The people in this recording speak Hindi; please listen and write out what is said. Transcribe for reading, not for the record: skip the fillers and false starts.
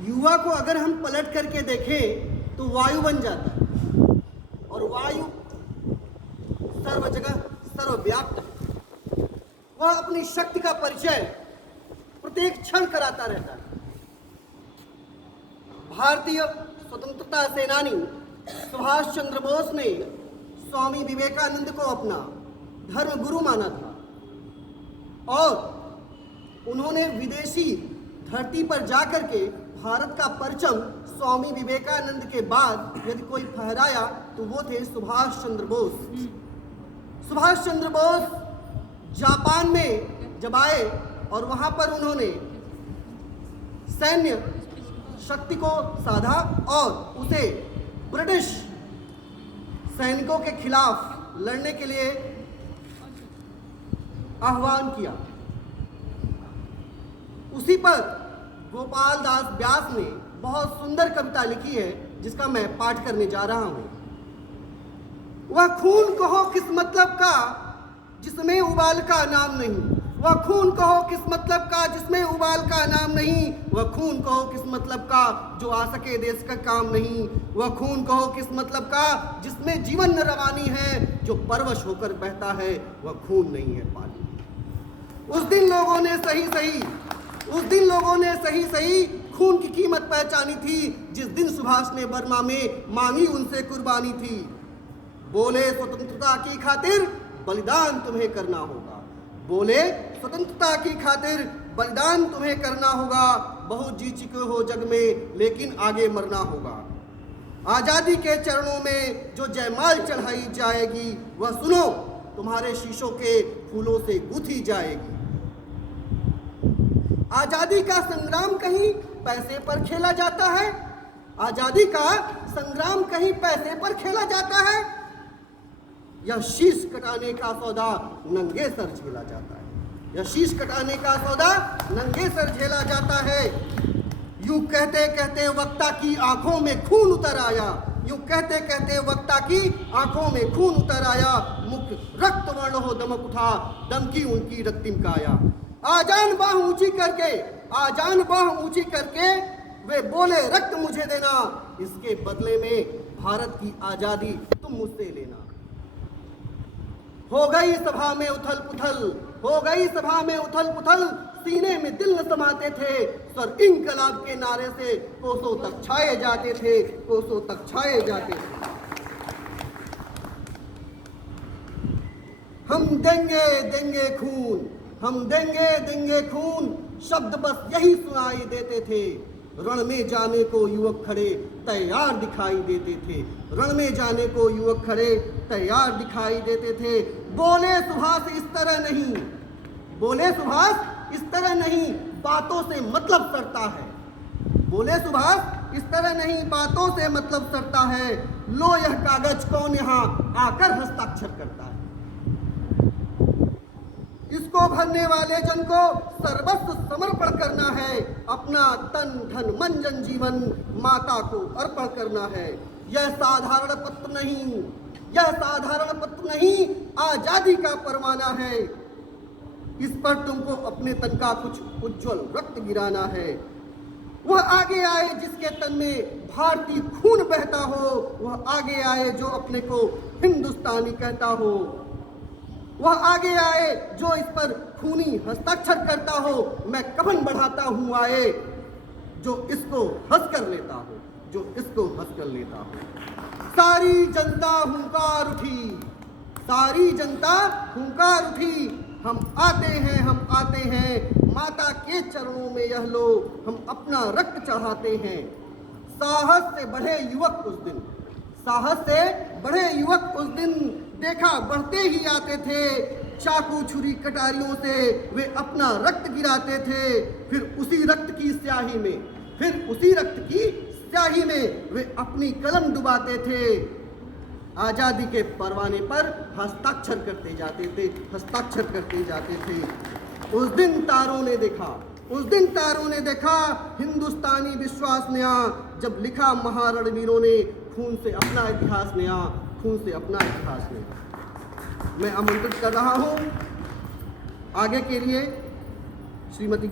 युवा को अगर हम पलट करके देखें तो वायु बन जाता है, और वायु सर्व जगह सर्वव्याप्त है। वह अपनी शक्ति का परिचय प्रत्येक क्षण कराता रहता है। भारतीय स्वतंत्रता सेनानी सुभाष चंद्र बोस ने स्वामी विवेकानंद को अपना धर्म गुरु माना था, और उन्होंने विदेशी धरती पर जाकर के भारत का परचम स्वामी विवेकानंद के बाद यदि कोई फहराया तो वो थे सुभाष चंद्र बोस। सुभाष चंद्र बोस जापान में जब आए और वहां पर उन्होंने सैन्य शक्ति को साधा और उसे ब्रिटिश सैनिकों के खिलाफ लड़ने के लिए आह्वान किया। उसी पर गोपाल दास व्यास ने बहुत सुंदर कविता लिखी है जिसका मैं पाठ करने जा रहा हूं। वह खून कहो किस मतलब का जिसमें उबाल का नाम नहीं, वह खून कहो किस मतलब का जिसमें उबाल का नाम नहीं, वह खून कहो किस मतलब का जो आ सके देश का काम नहीं, वह खून कहो किस मतलब का जिसमें जीवन न रवानी है, जो परवश होकर बहता है वह खून नहीं है पानी। उस दिन लोगों ने सही खून की कीमत पहचानी थी जिस दिन सुभाष ने बर्मा में मांगी उनसे कुर्बानी थी। बोले स्वतंत्रता की खातिर बलिदान तुम्हें करना होगा, बोले स्वतंत्रता की खातिर बलिदान तुम्हें करना होगा, बहुत जी चुके हो जग में लेकिन आगे मरना होगा। आजादी के चरणों में जो जयमाल चढ़ाई जाएगी वह सुनो तुम्हारे शीशों के फूलों से गूंथी जाएगी। आजादी का संग्राम कहीं पैसे पर खेला जाता है, आजादी का संग्राम कहीं पैसे पर खेला जाता है, यह शीश कटाने का सौदा नंगे सर झेला जाता है, यह शीश कटाने का सौदा नंगे सर झेला जाता है। यूं कहते कहते वक्ता की आंखों में खून उतर आया, यूं कहते कहते वक्ता की आंखों में खून उतर आया, मुख रक्त वर्ण हो दमक उठा, दम की उनकी रक्तिम काया। आजान बाह ऊंची करके वे बोले रक्त मुझे देना, इसके बदले में भारत की आजादी तुम मुझसे लेना। हो गई सभा में उथल पुथल, सीने में दिल न समाते थे, स्वर इंकलाब के नारे से कोसों तक छाए जाते थे। हम देंगे खून, शब्द बस यही सुनाई देते थे। रण में जाने को युवक खड़े तैयार दिखाई देते थे, रण में जाने को युवक खड़े तैयार दिखाई देते थे। बोले सुभाष इस तरह नहीं बातों से मतलब सड़ता है, बोले सुभाष इस तरह नहीं बातों से मतलब सड़ता है। लो यह कागज कौन यहाँ आकर हस्ताक्षर करता है, इसको भरने वाले जन को सर्वस्व समर्पण करना है, अपना तन धन मन जन जीवन माता को अर्पण करना है। यह साधारण पत्र नहीं आजादी का परवाना है, इस पर तुमको अपने तन का कुछ उज्जवल रक्त गिराना है। वह आगे आए जिसके तन में भारतीय खून बहता हो, वह आगे आए जो अपने को हिंदुस्तानी कहता हो, वह आगे आए जो इस पर खूनी हस्ताक्षर करता हो। मैं कफन बढ़ाता हूँ आए जो इसको हंस कर लेता हो। सारी जनता हुंकार उठी, हम आते हैं माता के चरणों में यह लो, हम अपना रक्त चढ़ाते हैं। साहस से बढ़े युवक उस दिन देखा बढ़ते ही आते थे, चाकू छुरी कटारियों से वे अपना रक्त गिराते थे। फिर उसी रक्त की स्याही में वे अपनी कलम डुबाते थे, आजादी के परवाने पर हस्ताक्षर करते जाते थे। उस दिन तारों ने देखा हिंदुस्तानी विश्वास नया, जब लिखा महारणवीरों ने खून से अपना इतिहास नया। मैं आमंत्रित कर रहा हूं आगे के लिए श्रीमती